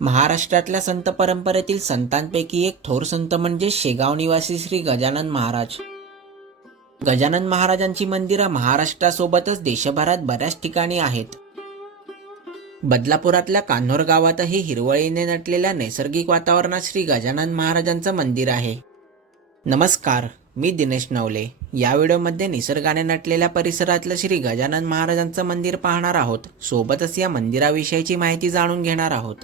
महाराष्ट्रातल्या संत परंपरेतील संतांपैकी एक थोर संत म्हणजे शेगाव निवासी श्री गजानन महाराज. गजानन महाराजांची मंदिरं महाराष्ट्रासोबतच देशभरात बऱ्याच ठिकाणी आहेत. बदलापुरातल्या कान्होर गावातही हिरवळीने नटलेल्या नैसर्गिक वातावरणात श्री गजानन महाराजांचं मंदिर आहे. नमस्कार मी दिनेश नवले. या व्हिडिओमध्ये निसर्गाने नटलेल्या परिसरातलं श्री गजानन महाराजांचं मंदिर पाहणार आहोत. सोबतच या मंदिराविषयीची माहिती जाणून घेणार आहोत.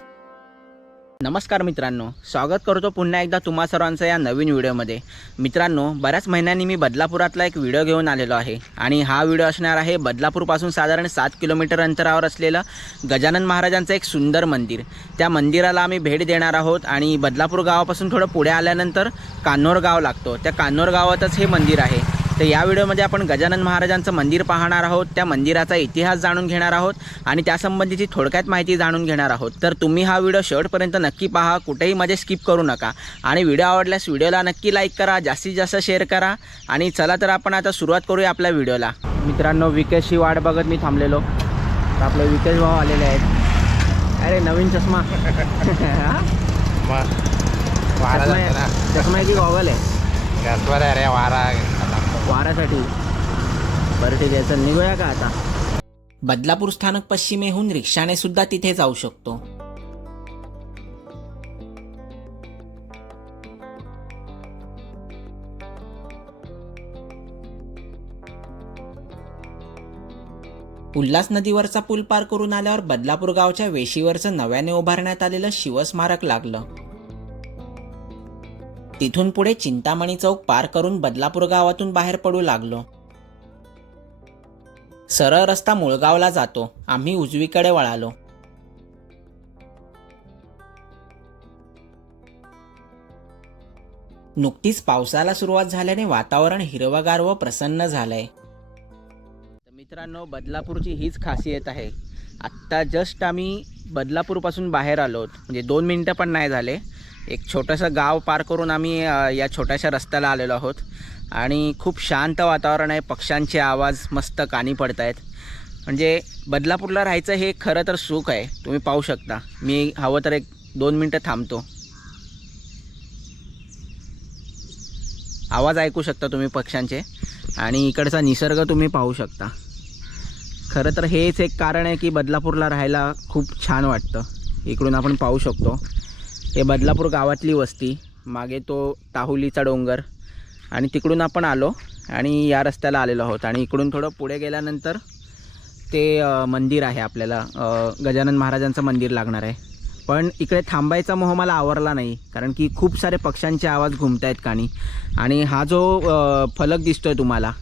नमस्कार मित्रांनो स्वागत करतो पुन्हा एकदा तुम्हा सर्वांचं या नवीन व्हिडिओमध्ये. मित्रांनो बऱ्याच महिन्यांनी मी बदलापुरातला एक व्हिडिओ घेऊन आलेलो आहे आणि हा व्हिडिओ असणार आहे बदलापूरपासून साधारण सात किलोमीटर अंतरावर असलेलं गजानन महाराजांचं एक सुंदर मंदिर. त्या मंदिराला आम्ही भेट देणार आहोत आणि बदलापूर गावापासून थोडं पुढे आल्यानंतर कान्होर गाव लागतो. त्या कान्होर गावातच हे मंदिर आहे. तर या व्हिडिओमध्ये आपण गजानन महाराजांचं मंदिर पाहणार आहोत. त्या मंदिराचा इतिहास जाणून घेणार आहोत आणि त्यासंबंधीची थोडक्यात माहिती जाणून घेणार आहोत. तर तुम्ही हा व्हिडिओ शेवटपर्यंत नक्की पहा कुठेही मध्ये स्किप करू नका. आणि व्हिडिओ आवडल्यास व्हिडिओला नक्की लाईक करा जास्तीत जास्त शेअर करा. आणि चला तर आपण आता सुरुवात करूया आपल्या व्हिडिओला. मित्रांनो विकेशची वाट बघत मी थांबलेलो. तर आपले विकेश भाऊ आलेले आहेत. अरे नवीन चष्मा. चष्मा की गॉगल आहे. वारा. वाऱ्यासाठी. बरं ठीक आहे चल निघूया का आता? बदलापूर स्थानक पश्चिमेहून रिक्षाने सुद्धा तिथे जाऊ शकतो. उल्हास नदीवरचा पूल पार करून आल्यावर बदलापूर गावच्या वेशीवरचं नव्याने उभारण्यात आलेलं शिवस्मारक लागलं. तिथून पुढे चिंतामणी चौक पार करून बदलापूर गावातून बाहेर पडू लागलो. सरळ रस्ता मुळगावला जातो. आम्ही उजवीकडे वळालो. नुकतीच पावसाला सुरुवात झाल्याने वातावरण हिरवगार व प्रसन्न झालंय. मित्रांनो बदलापूरची हीच खासियत आहे. आत्ता जस्ट आम्ही बदलापूरपासून बाहेर आलो म्हणजे दोन मिनटं पण नाही झाले. एक छोटंसं गाव पार करून आम्ही या छोट्याशा रस्त्याला आलेलो आहोत. आणि खूप शांत वातावरण आहे. पक्ष्यांचे आवाज मस्त कानी पडत आहेत म्हणजे बदलापूरला राहायचं हे खरं तर सुख आहे. तुम्ही पाहू शकता. मी हवं तर एक दोन मिनटं थांबतो. आवाज ऐकू शकता तुम्ही पक्ष्यांचे. आणि इकडचा निसर्ग तुम्ही पाहू शकता. खरं तर हेच एक कारण आहे की बदलापूरला राहायला खूप छान वाटतं. इकडून आपण पाहू शकतो. हे बदलापूर गावातली वस्ती. मागे तो ताहुलीचा डोंगर. आणि तिकडून आपण आलो आणि या रस्त्याला आलेलो आहोत. आणि इकडून थोडं पुढे गेल्यानंतर ते मंदिर आहे आपल्याला. गजानन महाराजांचं मंदिर लागणार आहे. पण इकडे थांबायचा मोह मला आवरला नाही. कारण की खूप सारे पक्ष्यांचे आवाज घुमत आहेत काणी आणि हा जो फलक दिसतो आहे तुम्हाला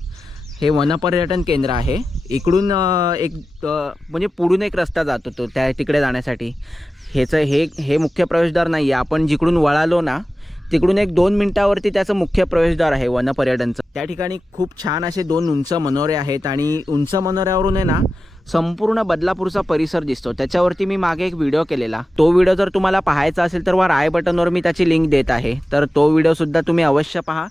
हे वनपर्यटन केंद्र आहे. इकडून एक म्हणजे पुढून एक रस्ता जातो तो त्या तिकडे जाण्यासाठी. ह्याचं हे हे मुख्य प्रवेशद्वार नाही आहे आपण जिकडून वळालो ना तिकडून एक दोन मिनटावरती त्याचं मुख्य प्रवेशद्वार आहे वनपर्यटनचं. त्या ठिकाणी खूप छान असे दोन उंच मनोरे आहेत आणि उंच मनोऱ्यावरून आहे ना संपूर्ण बदलापूरचा परिसर दिसतो. त्याच्यावरती मी मागे एक व्हिडिओ केलेला. तो व्हिडिओ जर तुम्हाला पाहायचा असेल तर वर आय बटनवर मी त्याची लिंक देत आहे. तर तो व्हिडिओसुद्धा तुम्ही अवश्य पहा.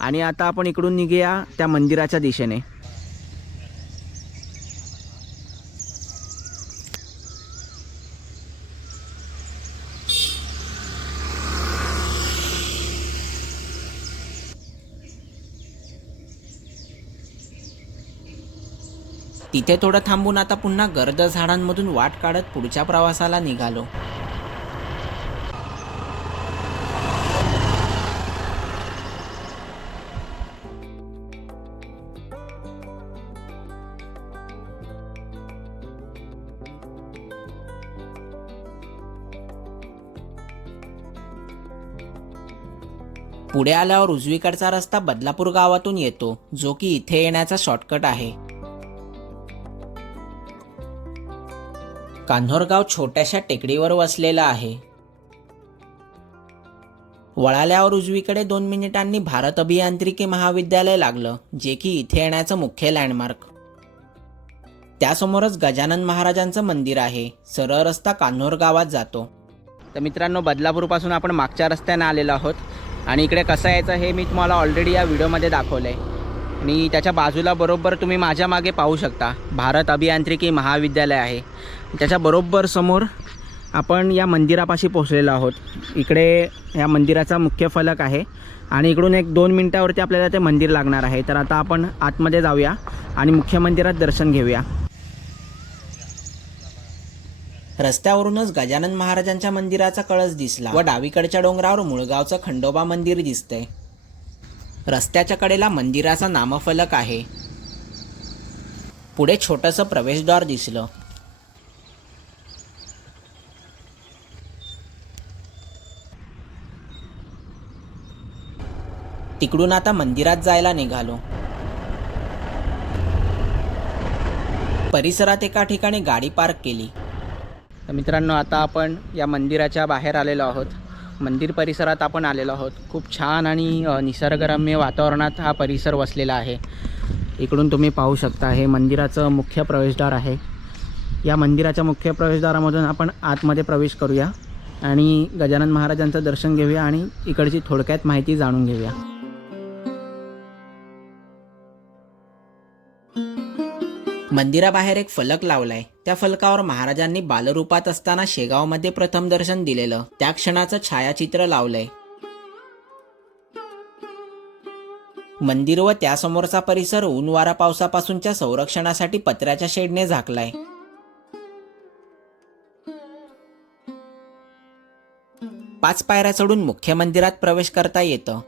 आणि आता आपण इकडून निघूया त्या मंदिराच्या दिशेने. तिथे थोडं थांबून आता पुन्हा गर्द झाडांमधून वाट काढत पुढच्या प्रवासाला निघालो. पुढे आल्यावर उजवीकडचा रस्ता बदलापूर गावातून येतो जो की इथे येण्याचा शॉर्टकट आहे. कान्होरगाव छोट्याशा टेकडीवर वसलेलं आहे. वळाल्यावर उजवीकडे दोन मिनिटांनी भारत अभियांत्रिकी महाविद्यालय लागलं जे की इथे येण्याचं मुख्य लँडमार्क त्यासमोरच गजानन महाराजांचं मंदिर आहे. सरळ रस्ता कान्होर गावात जातो. तर मित्रांनो बदलापूरपासून आपण मागच्या रस्त्याने आलेलो आहोत. आणि इकडे कसं यायचं हे मी तुम्हाला ऑलरेडी या व्हिडिओमध्ये दाखवलं आहे आणि त्याच्या बाजूला बरोबर तुम्ही माझ्या मागे पाहू शकता. भारत अभियांत्रिकी महाविद्यालय आहे. त्याच्या बरोबर समोर आपण या मंदिरापाशी पोहोचलेलो आहोत. इकडे या मंदिराचा मुख्य फलक आहे आणि इकडून एक दोन मिनटावरती आपल्याला ते मंदिर लागणार आहे. तर आता आपण आतमध्ये जाऊया आणि मुख्य मंदिरात दर्शन घेऊया. रस्त्यावरूनच गजानन महाराजांच्या मंदिराचा कळस दिसला व डावीकडच्या डोंगरावर मुळगावचं खंडोबा मंदिर दिसतंय. रस्त्याच्या कडेला मंदिराचा नामफलक आहे. पुढे छोटंसं प्रवेशद्वार दिसलं. तिकडून आता मंदिरात जायला निघालो. परिसरात एका ठिकाणी गाडी पार्क केली. तर मित्रांनो आता आपण या मंदिराच्या बाहेर आलेलो आहोत. मंदिर परिसरात आपण आलेलो आहोत. खूप छान आणि निसर्गरम्य वातावरणात हा परिसर वसलेला आहे. इकडून तुम्ही पाहू शकता हे मंदिराचं मुख्य प्रवेशद्वार आहे. या मंदिराच्या मुख्य प्रवेशद्वारामधून आपण आतमध्ये प्रवेश करूया आणि गजानन महाराजांचं दर्शन घेऊया आणि इकडची थोडक्यात माहिती जाणून घेऊया. मंदिराबाहेर एक फलक लावलाय. त्या फलकावर महाराजांनी बालरूपात असताना शेगावमध्ये प्रथम दर्शन दिलेलं. त्या क्षणाचं छायाचित्र लावलंय. मंदिर व त्यासमोरचा परिसर ऊन वारा पावसापासूनच्या संरक्षणासाठी पत्र्याच्या शेडने झाकलाय. पाच पायऱ्या चढून मुख्य मंदिरात प्रवेश करता येतं.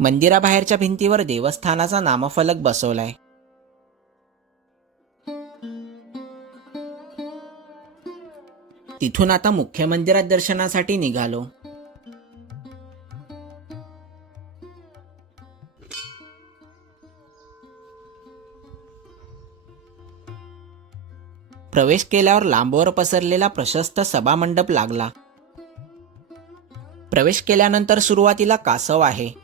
मंदिराबाहेरच्या भिंतीवर देवस्थानाचा नामफलक बसवलाय. तिथून आता मुख्य मंदिरात दर्शनासाठी निघालो. प्रवेश केल्यावर लांबवर पसरलेला प्रशस्त सभामंडप लागला. प्रवेश केल्यानंतर सुरुवातीला कासव आहे.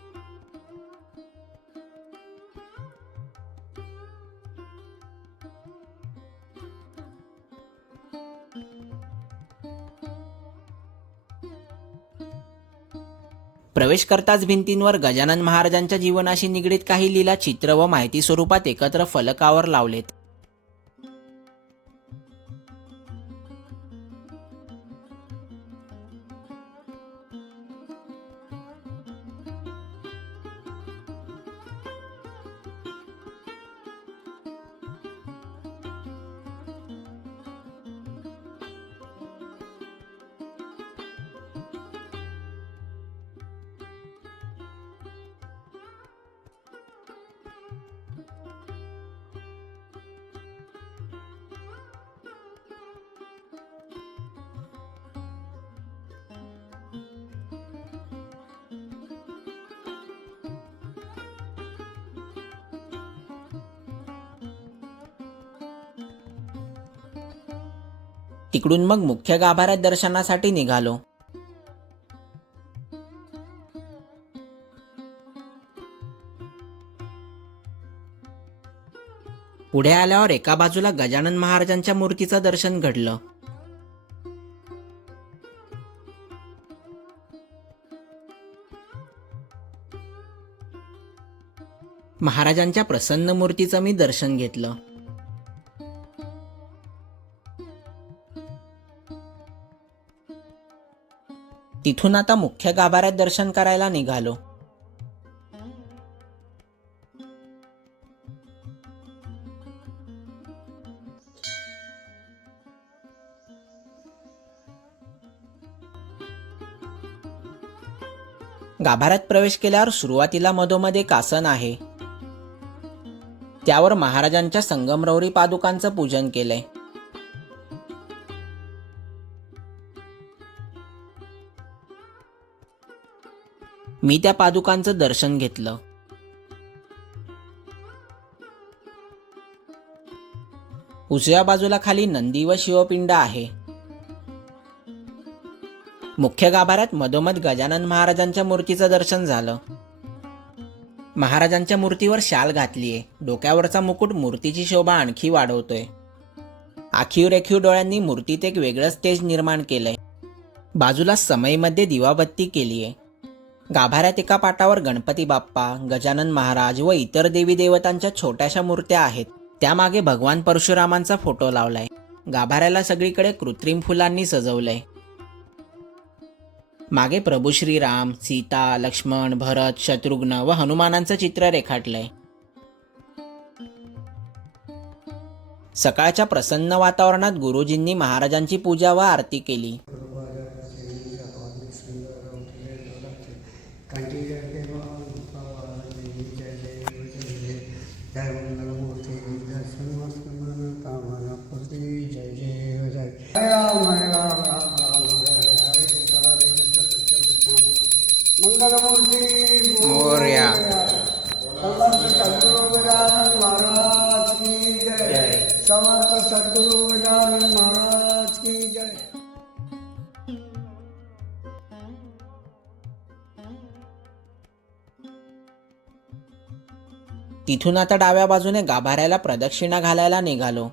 प्रवेश करताच भिंतींवर गजानन महाराजांच्या जीवनाशी निगडीत काही लीला चित्र व माहिती स्वरूपात एकत्र फलकावर लावलेत. तिकडून मग मुख्य गाभाऱ्यात दर्शनासाठी निघालो. पुढे आल्यावर एका बाजूला गजानन महाराजांच्या मूर्तीचं दर्शन घडलं. महाराजांच्या प्रसन्न मूर्तीचं मी दर्शन घेतलं. तिथून आता मुख्य गाभाऱ्यात दर्शन करायला निघालो. गाभाऱ्यात प्रवेश केल्यावर सुरुवातीला मधोमध्ये कासन आहे. त्यावर महाराजांच्या संगमरवरी पादुकांचं पूजन केलंय. मी त्या पादुकांचं दर्शन घेतलं. उजव्या बाजूला खाली नंदी व शिवपिंड आहे. मुख्य गाभाऱ्यात मधोमध गजानन महाराजांच्या मूर्तीचं दर्शन झालं. महाराजांच्या मूर्तीवर शाल घातलीये. डोक्यावरचा मुकुट मूर्तीची शोभा आणखी वाढवतोय. आखीव रेखीव डोळ्यांनी मूर्तीत एक वेगळं स्टेज निर्माण केलंय. बाजूला समयमध्ये दिवाबत्ती केलीये. गाभाऱ्यात एका पाटावर गणपती बाप्पा गजानन महाराज व इतर देवी देवतांच्या छोट्याशा मूर्त्या आहेत. त्यामागे भगवान परशुरामांचा फोटो लावलाय. गाभाऱ्याला सगळीकडे कृत्रिम फुलांनी सजवलंय. मागे प्रभू श्रीराम सीता लक्ष्मण भरत शत्रुघ्न व हनुमानांचं चित्र रेखाटलंय. सकाळच्या प्रसन्न वातावरणात गुरुजींनी महाराजांची पूजा व आरती केली जय मंगलमूर्ती दर्शन कामनापूर्ती जय जय जय हरे राम हरे राम राम राम हरे हरे हरे कृष्ण हरे कृष्ण कृष्ण कृष्ण मंगलमूर्ती मोरया. समर्थ सद्गुरु गजानन महाराज की जय। समर्थ सद्गुरु गजानन महाराज की जय। तिथून आता डाव्या बाजूने गाभाऱ्याला प्रदक्षिणा घालायला निघालो.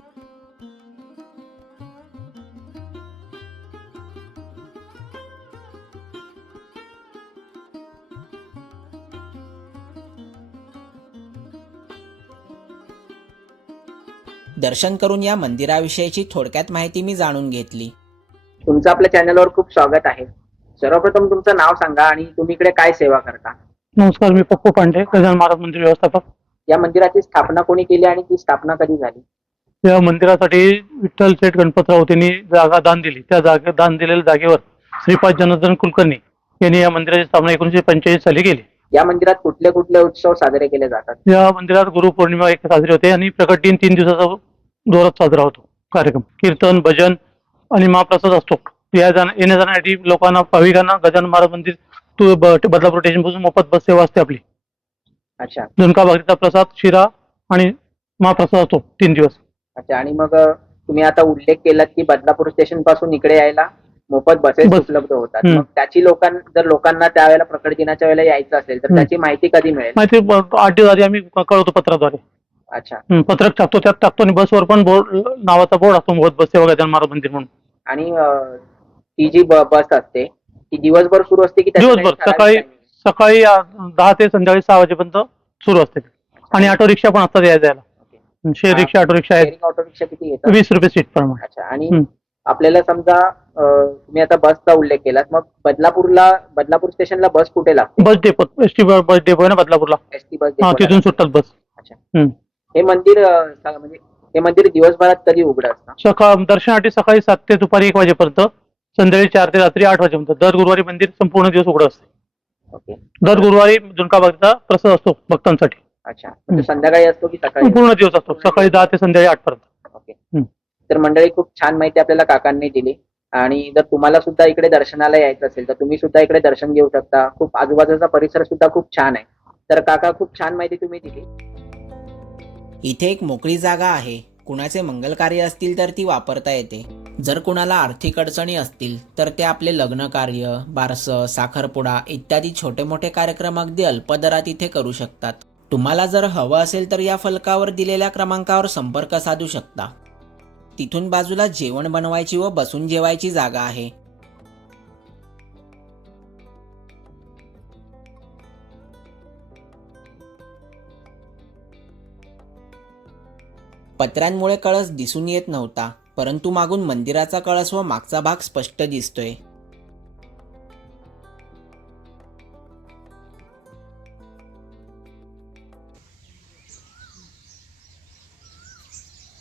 दर्शन करून या मंदिराविषयीची थोडक्यात माहिती मी जाणून घेतली. तुमचं आपल्या चॅनलवर खूप स्वागत आहे. सर्वप्रथम तुमचं नाव सांगा आणि तुम्ही इकडे काय सेवा करता? नमस्कार मी पप्पू पांडे गजानन महाराज मंदिर व्यवस्थापक. या मंदिराची स्थापना कोणी केली आणि ती स्थापना कधी झाली? या मंदिरासाठी विठ्ठल सेठ गणपतराव यांनी जागा दान दिली. त्या जागे दान दिलेल्या जागेवर श्रीपाद जनार्दन कुलकर्णी यांनी या मंदिराची स्थापना एकोणीशे पंचेचाळीस साली केली. या मंदिरात कुठले कुठले उत्सव साजरे केले जातात? या मंदिरात गुरुपौर्णिमा एक साजरी होते आणि प्रकट दिन तीन दिवसाचा जोरात साजरा होतो. कार्यक्रम. कीर्तन भजन आणि महाप्रसाद असतो. या जाण येण्या जाण्यासाठी लोकांना भाविकांना गजानन महाराज मंदिर तू बदलापूर स्टेशनपासून मोफत बस सेवा असते आपली. अच्छा. झुणका भाकरीचा प्रसाद शिरा आणि महाप्रसाद असतो. तीन दिवस. अच्छा. आणि मग तुम्ही आता उल्लेख केलात की बदलापूर स्टेशनपासून इकडे यायला मोफत बसेस बस. उपलब्ध होतात. हम्म. मग त्याची लोकांना जर लोकांना त्यावेळेला प्रकट दिनाच्या वेळेला यायचं असेल तर हम्म. त्याची माहिती कधी मिळेल? माहिती ब- आठ दिवस आधी आम्ही कळवतो पत्राद्वारे. अच्छा हं, पत्रक टाकतो त्यात टाकतो आणि बसवर पण बोर्ड नावाचा बोर्ड असतो मोहत बस सेवा गजानन महाराज मंदिर म्हणून आणि अ, ती जी ब- बस असते ती दिवसभर सुरू असते की त्याची दिवसभर ठराविक सकाळी timing? सकाळी दहा ते संध्याकाळी सहा वाजेपर्यंत सुरू असते आणि ऑटो रिक्षा पण असतात यायला जायला. शेअर. रिक्षा ऑटो रिक्षा आहेत Sharing auto रिक्षा किती येतात वीस रुपये सीट प्रमाणे अच्छा आणि हम्म. आपल्याला समजा अ, तुम्ही आता बसचा उल्लेख केलात मग बदलापूरला बदलापूर स्टेशनला बस कुठे लागते bus depot S T bus depot आहे ना बदलापूरला एस टी बस हा depot ला तिथून लागते. सुटतात बस अच्छा हम्म. हे मंदिर म्हणजे हे मंदिर दिवसभरात कधी उघडं असतं? सकाळ दर्शनासाठी सकाळी सात ते दुपारी एक वाजेपर्यंत संध्याकाळी चार ते रात्री आठ वाजेपर्यंत. दर गुरुवारी मंदिर संपूर्ण दिवस उघडं असते. ओके. दर गुरुवारी झुणका भाकरीचा प्रसाद असतो भक्तांसाठी. अच्छा. म्हणजे संध्याकाळी असतो की सकाळी? पूर्ण दिवस असतो. सकाळी दहा ते संध्याकाळी आठ पर्यंत. ओके. तर मंडळी खूप छान माहिती आपल्याला काकांनी दिली. आणि जर तुम्हाला सुद्धा इकडे दर्शनाला यायचं असेल तर तुम्ही सुद्धा इकडे दर्शन घेऊ शकता. खूप आजूबाजूचा परिसर सुद्धा खूप छान आहे. तर काका खूप छान माहिती तुम्ही दिली. इथे एक मोकळी जागा आहे. कुणाचे मंगल कार्य असतील तर ती वापरता येते. जर कुणाला आर्थिक अडचणी असतील तर ते आपले लग्न कार्य बारसं साखरपुडा इत्यादी छोटे मोठे कार्यक्रम अगदी अल्पदरात इथे करू शकतात. तुम्हाला जर हवं असेल तर या फलकावर दिलेल्या क्रमांकावर संपर्क साधू शकता. तिथून बाजूला जेवण बनवायची व बसून जेवायची जागा आहे. पत्र्यांमुळे कळस दिसून येत नव्हता परंतु मागून मंदिराचा कळस व मागचा भाग स्पष्ट दिसतोय.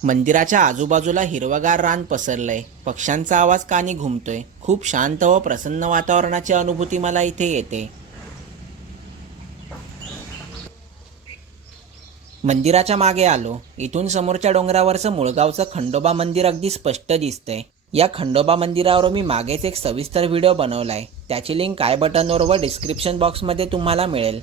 मंदिराच्या आजूबाजूला हिरवगार रान पसरलंय. पक्ष्यांचा आवाज कानी घुमतोय. खूप शांत व प्रसन्न वातावरणाची अनुभूती मला इथे येते. मंदिराच्या मागे आलो. इथून समोरच्या डोंगरावरचं मुळगावचं खंडोबा मंदिर अगदी स्पष्ट दिसतंय. या खंडोबा मंदिरावर मी मागेच एक सविस्तर व्हिडिओ बनवलाय. त्याची लिंक काय बटनवर व डिस्क्रिप्शन बॉक्समध्ये तुम्हाला मिळेल.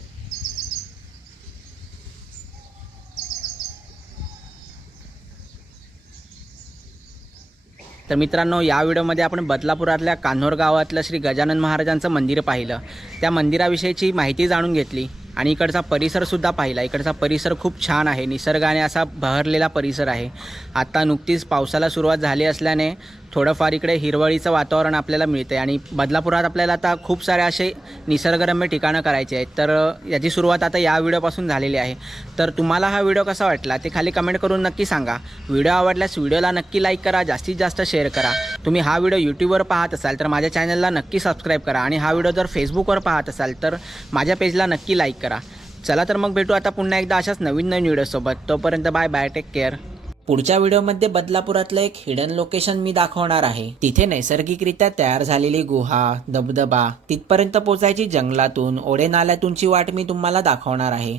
तर मित्रांनो या व्हिडिओमध्ये आपण बदलापुरातल्या कान्होर गावातलं श्री गजानन महाराजांचं मंदिर पाहिलं. त्या मंदिराविषयीची माहिती जाणून घेतली. आणि इकडचा परिसरसुद्धा पाहिला. इकडचा परिसर खूप छान आहे. निसर्गाने असा बहरलेला परिसर आहे. आता नुकतीच पावसाला सुरुवात झाली असल्याने थोडंफार इकडे हिरवळीचं वातावरण आपल्याला मिळते आणि बदलापुरात आपल्याला आता खूप सारे असे निसर्गरम्य ठिकाणं करायचे आहेत. तर याची सुरुवात आता या व्हिडिओपासून झालेली आहे. तर तुम्हाला हा व्हिडिओ कसा वाटला ते खाली कमेंट करून नक्की सांगा. व्हिडिओ आवडल्यास व्हिडिओला नक्की लाईक करा. जास्तीत जास्त शेअर करा. तुम्ही हा व्हिडिओ यूट्यूबवर पाहत असाल तर माझ्या चॅनलला नक्की सबस्क्राईब करा आणि हा व्हिडिओ जर फेसबुकवर पाहत असाल तर माझ्या पेजला नक्की लाईक करा. चला तर मग भेटू आता पुन्हा एकदा अशाच नवीन नवीन व्हिडिओसोबत तोपर्यंत बाय बाय टेक केअर पुढच्या व्हिडिओमध्ये बदलापुरातलं एक हिडन लोकेशन मी दाखवणार आहे. तिथे नैसर्गिकरित्या तयार झालेली गुहा धबधबा तिथपर्यंत पोचायची जंगलातून ओढे नाल्यातूनची वाट मी तुम्हाला दाखवणार आहे.